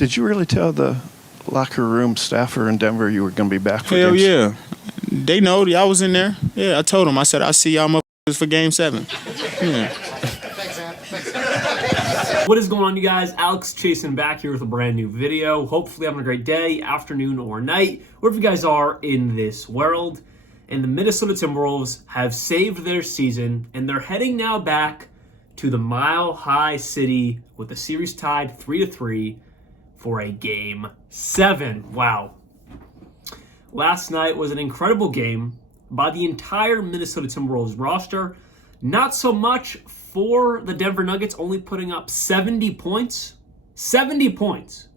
Did you really tell the locker room staffer in Denver you were going to be back for Hell Game yeah. They know I was in there. Yeah, I told them. I said, I'll see y'all motherfuckers for Game 7. Yeah. What is going on, you guys? Alex Chasen back here with a brand new video. Hopefully having a great day, afternoon, or night, wherever you guys are in this world. And the Minnesota Timberwolves have saved their season, and they're heading now back to the Mile High City with the series tied 3-3 for a Game 7. Wow. Last night was an incredible game by the entire Minnesota Timberwolves roster. Not so much for the Denver Nuggets, only putting up 70 points. 70 points.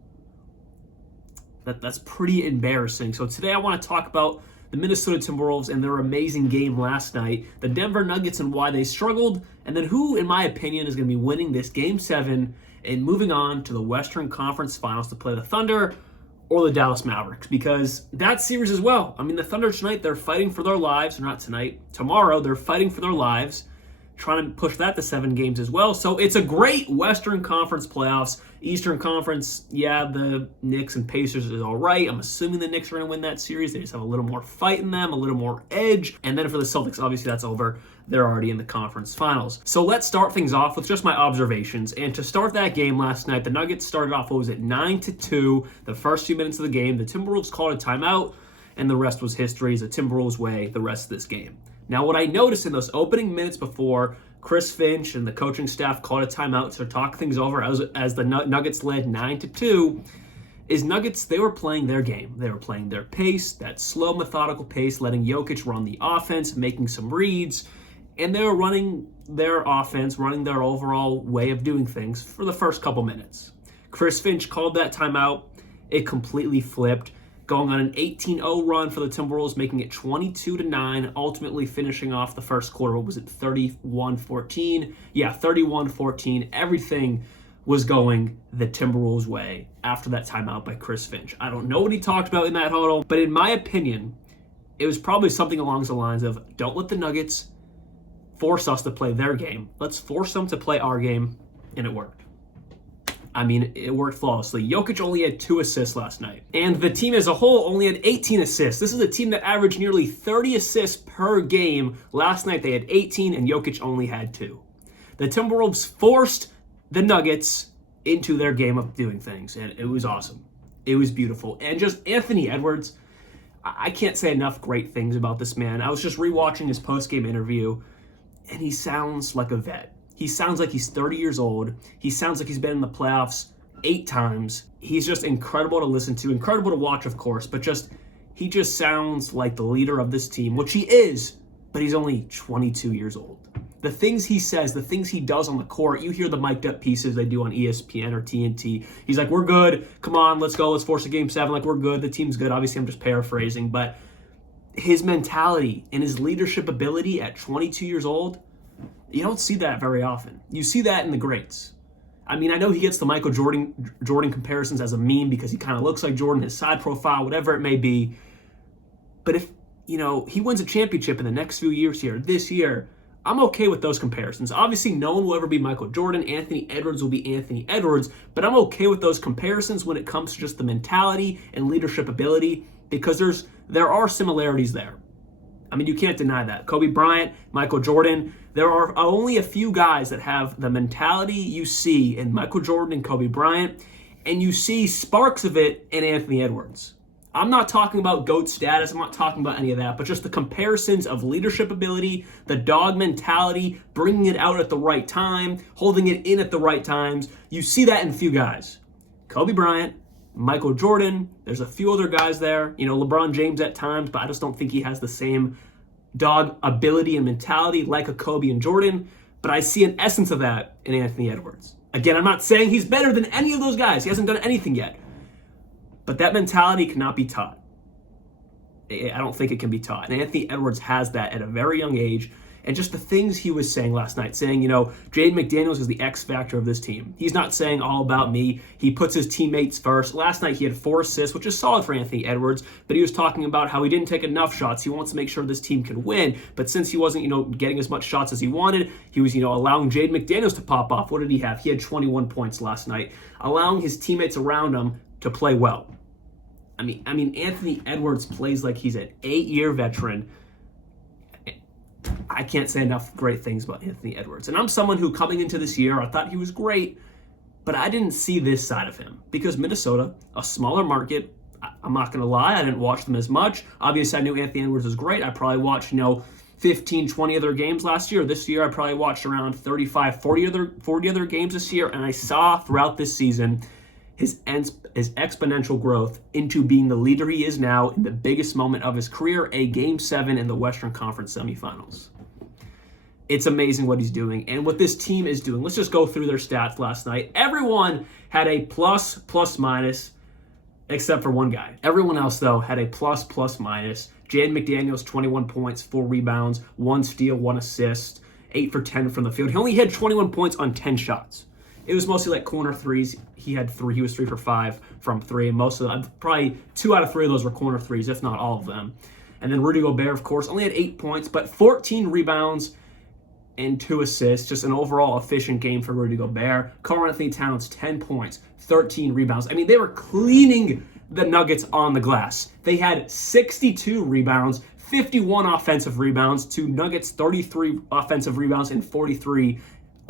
That's pretty embarrassing. So today I want to talk about the Minnesota Timberwolves and their amazing game last night, the Denver Nuggets and why they struggled, and then who, in my opinion, is going to be winning this Game 7 and moving on to the Western Conference Finals to play the Thunder or the Dallas Mavericks, because that series as well. I mean, the Thunder tonight, they're fighting for their lives. Or not tonight. Tomorrow, they're fighting for their lives, trying to push that to 7 games as well. So it's a great Western Conference playoffs. Eastern Conference, yeah, the Knicks and Pacers is all right. I'm assuming the Knicks are going to win that series. They just have a little more fight in them, a little more edge. And then for the Celtics, obviously that's over. They're already in the conference finals. So let's start things off with just my observations. And to start that game last night, the Nuggets started off, 9-2, the first few minutes of the game. The Timberwolves called a timeout, and the rest was history. It's a Timberwolves way the rest of this game. Now, what I noticed in those opening minutes before Chris Finch and the coaching staff called a timeout to talk things over as the Nuggets led 9-2, is Nuggets, they were playing their game. They were playing their pace, that slow, methodical pace, letting Jokic run the offense, making some reads, and they were running their offense, running their overall way of doing things for the first couple minutes. Chris Finch called that timeout. It completely flipped, going on an 18-0 run for the Timberwolves, making it 22-9, ultimately finishing off the first quarter. What was it, 31-14? Yeah, 31-14. Everything was going the Timberwolves' way after that timeout by Chris Finch. I don't know what he talked about in that huddle, but in my opinion, it was probably something along the lines of, don't let the Nuggets force us to play their game. Let's force them to play our game, and it worked. I mean, it worked flawlessly. Jokic only had 2 assists last night. And the team as a whole only had 18 assists. This is a team that averaged nearly 30 assists per game. Last night they had 18 and Jokic only had 2. The Timberwolves forced the Nuggets into their game of doing things. And it was awesome. It was beautiful. And just Anthony Edwards, I can't say enough great things about this man. I was just rewatching his post-game interview, and he sounds like a vet. He sounds like he's 30 years old. He sounds like he's been in the playoffs 8 times. He's just incredible to listen to, incredible to watch, of course, but he just sounds like the leader of this team, which he is, but he's only 22 years old. The things he says, the things he does on the court, you hear the mic'd up pieces they do on ESPN or TNT. He's like, we're good. Come on, let's go. Let's force a Game 7. Like, we're good. The team's good. Obviously, I'm just paraphrasing, but his mentality and his leadership ability at 22 years old, you don't see that very often. You see that in the greats. I mean, I know he gets the Michael Jordan comparisons as a meme because he kind of looks like Jordan, his side profile, whatever it may be. But if, he wins a championship in the next few years here, this year, I'm okay with those comparisons. Obviously, no one will ever be Michael Jordan. Anthony Edwards will be Anthony Edwards. But I'm okay with those comparisons when it comes to just the mentality and leadership ability, because there are similarities there. I mean, you can't deny that. Kobe Bryant, Michael Jordan, there are only a few guys that have the mentality you see in Michael Jordan and Kobe Bryant, and you see sparks of it in Anthony Edwards. I'm not talking about GOAT status. I'm not talking about any of that, but just the comparisons of leadership ability, the dog mentality, bringing it out at the right time, holding it in at the right times. You see that in a few guys. Kobe Bryant, Michael Jordan, there's a few other guys there. LeBron James at times, but I just don't think he has the same dog ability and mentality like a Kobe and Jordan. But I see an essence of that in Anthony Edwards. Again, I'm not saying he's better than any of those guys. He hasn't done anything yet. But that mentality cannot be taught. I don't think it can be taught. And Anthony Edwards has that at a very young age. and just the things he was saying last night, saying, Jaden McDaniels is the X factor of this team. He's not saying all about me. He puts his teammates first. Last night he had 4 assists, which is solid for Anthony Edwards, but he was talking about how he didn't take enough shots. He wants to make sure this team can win, but since he wasn't, getting as much shots as he wanted, he was, allowing Jaden McDaniels to pop off. What did he have? He had 21 points last night, allowing his teammates around him to play well. I mean, Anthony Edwards plays like he's an 8-year veteran. I can't say enough great things about Anthony Edwards. And I'm someone who, coming into this year, I thought he was great, but I didn't see this side of him. Because Minnesota, a smaller market, I'm not going to lie, I didn't watch them as much. Obviously, I knew Anthony Edwards was great. I probably watched, 15, 20 other games last year. This year, I probably watched around 35, 40 other games this year, and I saw throughout this season his exponential growth into being the leader he is now in the biggest moment of his career, a Game 7 in the Western Conference semifinals. It's amazing what he's doing and what this team is doing. Let's just go through their stats last night. Everyone had a plus, minus, except for one guy. Everyone else, though, had a plus, minus. Jaden McDaniels, 21 points, 4 rebounds, 1 steal, 1 assist, 8 for 10 from the field. He only had 21 points on 10 shots. It was mostly like corner threes. He had 3. He was 3 for 5 from 3, and most of them, probably 2 out of 3 of those were corner threes, if not all of them. And then Rudy Gobert, of course, only had 8 points, but 14 rebounds and 2 assists. Just an overall efficient game for Rudy Gobert. Karl-Anthony Towns, 10 points, 13 rebounds. I mean, they were cleaning the Nuggets on the glass. They had 62 rebounds, 51 offensive rebounds to Nuggets 33 offensive rebounds and 43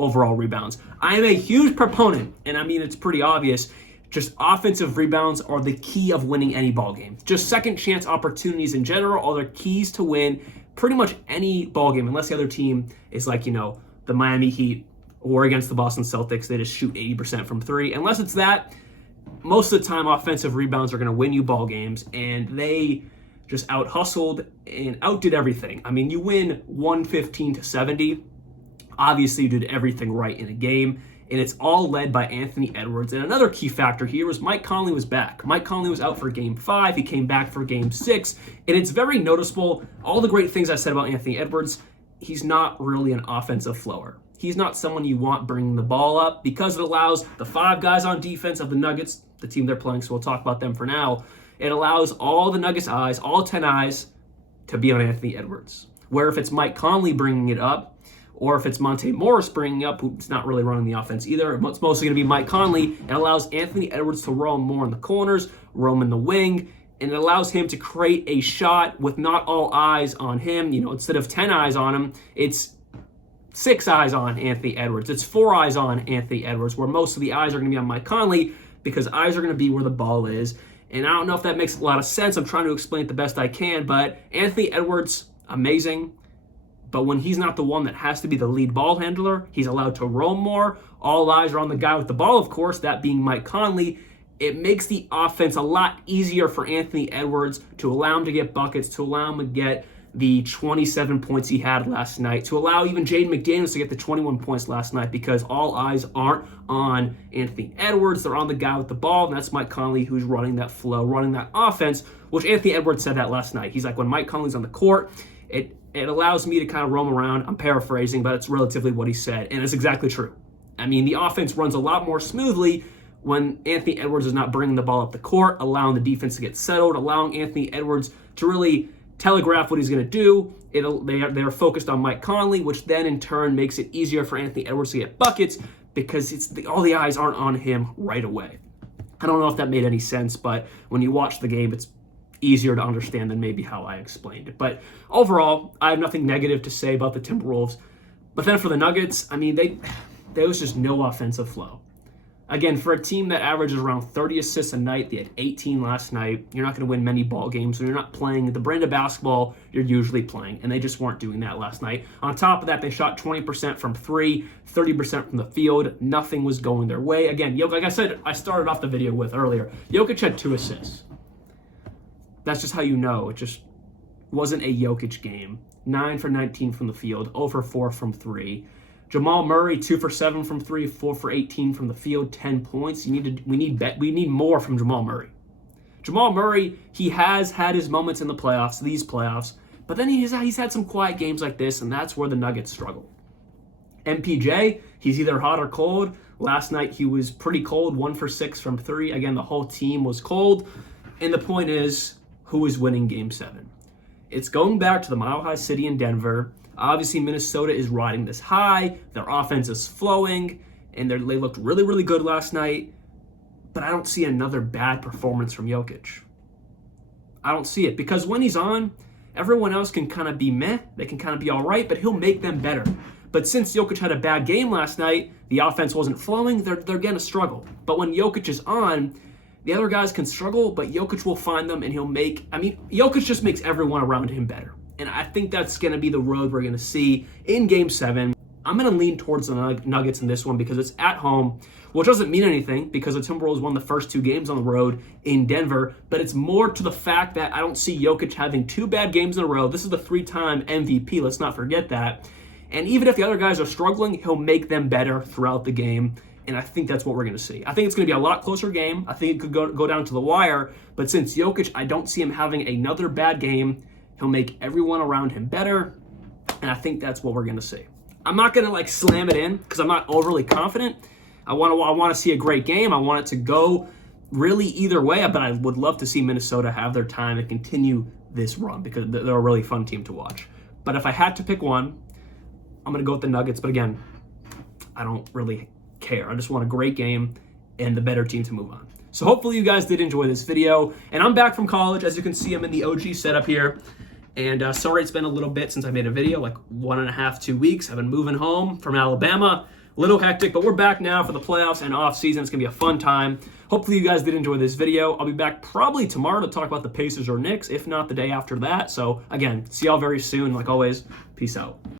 overall rebounds. I am a huge proponent, and I mean it's pretty obvious, just offensive rebounds are the key of winning any ball game. Just second chance opportunities in general are the keys to win pretty much any ball game, unless the other team is like, the Miami Heat or against the Boston Celtics, they just shoot 80% from 3. Unless it's that, most of the time offensive rebounds are going to win you ball games, and they just out-hustled and outdid everything. I mean, you win 115-70. Obviously, you did everything right in a game, and it's all led by Anthony Edwards. And another key factor here was Mike Conley was back. Mike Conley was out for Game 5. He came back for Game 6, and it's very noticeable. All the great things I said about Anthony Edwards, he's not really an offensive flower. He's not someone you want bringing the ball up because it allows the 5 guys on defense of the Nuggets, the team they're playing, so we'll talk about them for now. It allows all the Nuggets' eyes, all 10 eyes, to be on Anthony Edwards. Where if it's Mike Conley bringing it up, or if it's Monte Morris bringing up, who's not really running the offense either, it's mostly going to be Mike Conley. It allows Anthony Edwards to roam more in the corners, roam in the wing, and it allows him to create a shot with not all eyes on him. Instead of 10 eyes on him, it's 6 eyes on Anthony Edwards. It's 4 eyes on Anthony Edwards, where most of the eyes are going to be on Mike Conley because eyes are going to be where the ball is. And I don't know if that makes a lot of sense. I'm trying to explain it the best I can, but Anthony Edwards, amazing. But when he's not the one that has to be the lead ball handler, he's allowed to roam more. All eyes are on the guy with the ball, of course, that being Mike Conley. It makes the offense a lot easier for Anthony Edwards to allow him to get buckets, to allow him to get the 27 points he had last night, to allow even Jaden McDaniels to get the 21 points last night because all eyes aren't on Anthony Edwards. They're on the guy with the ball, and that's Mike Conley who's running that flow, running that offense, which Anthony Edwards said that last night. He's like, when Mike Conley's on the court, it allows me to kind of roam around. I'm paraphrasing, but it's relatively what he said, and it's exactly true. I mean, the offense runs a lot more smoothly when Anthony Edwards is not bringing the ball up the court, allowing the defense to get settled, allowing Anthony Edwards to really telegraph what he's going to do. They are focused on Mike Conley, which then in turn makes it easier for Anthony Edwards to get buckets because all the eyes aren't on him right away. I don't know if that made any sense, but when you watch the game, it's easier to understand than maybe how I explained it. But overall, I have nothing negative to say about the Timberwolves. But then for the Nuggets, I mean, there was just no offensive flow. Again, for a team that averages around 30 assists a night, they had 18 last night. You're not going to win many ball games when you're not playing the brand of basketball you're usually playing, and they just weren't doing that last night. On top of that, they shot 20% from 3, 30% from the field. Nothing was going their way. Again, like I said, I started off the video with earlier, Jokic had 2 assists. That's just how you know it just wasn't a Jokic game. 9 for 19 from the field, 0 for 4 from 3. Jamal Murray, 2 for 7 from 3, 4 for 18 from the field, 10 points. We need more from Jamal Murray. Jamal Murray, he has had his moments in the playoffs, these playoffs, But then he's had some quiet games like this, and that's where the Nuggets struggle. MPJ, he's either hot or cold. Last night he was pretty cold, 1 for 6 from 3. Again, the whole team was cold. And the point is, who is winning Game 7? It's going back to the Mile High City in Denver. Obviously, Minnesota is riding this high. Their offense is flowing, and they looked really, really good last night. But I don't see another bad performance from Jokic. I don't see it, because when he's on, everyone else can kind of be meh. They can kind of be all right, but he'll make them better. But since Jokic had a bad game last night, the offense wasn't flowing, they're going to struggle. But when Jokic is on, the other guys can struggle, but Jokic will find them, and Jokic just makes everyone around him better. And I think that's going to be the road we're going to see in Game 7. I'm going to lean towards the Nuggets in this one because it's at home, which doesn't mean anything because the Timberwolves won the first 2 games on the road in Denver, but it's more to the fact that I don't see Jokic having 2 bad games in a row. This is the 3-time MVP, let's not forget that. And even if the other guys are struggling, he'll make them better throughout the game. And I think that's what we're going to see. I think it's going to be a lot closer game. I think it could go down to the wire. But since Jokic, I don't see him having another bad game. He'll make everyone around him better. And I think that's what we're going to see. I'm not going to slam it in because I'm not overly confident. I want to see a great game. I want it to go really either way. But I would love to see Minnesota have their time and continue this run because they're a really fun team to watch. But if I had to pick one, I'm going to go with the Nuggets, but again, I don't really care. I just want a great game and the better team to move on. So hopefully you guys did enjoy this video. And I'm back from college. As you can see, I'm in the OG setup here. And sorry it's been a little bit since I made a video, like 1.5, 2 weeks. I've been moving home from Alabama. A little hectic, but we're back now for the playoffs and off season. It's going to be a fun time. Hopefully you guys did enjoy this video. I'll be back probably tomorrow to talk about the Pacers or Knicks, if not the day after that. So again, see y'all very soon. Like always, peace out.